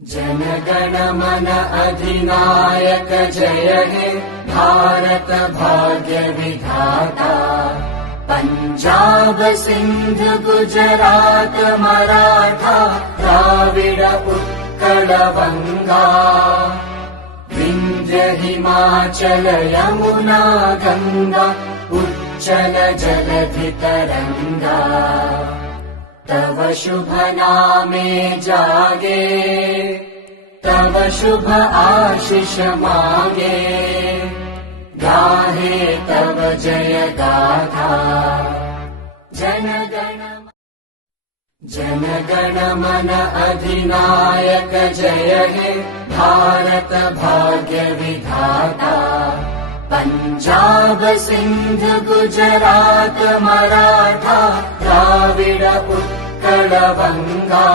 जनगण मन अधिनायक जय हे भारत भाग्य विधाता। पंजाब सिंध गुजरात मराठा द्राविड उत्कल बंगा। विंध्य हिमाचल यमुना गंगा उच्चल जलधि तरंगा। तव शुभ नामे जागे तव शुभ आशीष मागे। गाहे तव जय गाथा जनगण मन अधिनायक जय हे भारत भाग्य विधाता। पंजाब सिंध गुजरात मराठा द्राविड उत्कल बंगा।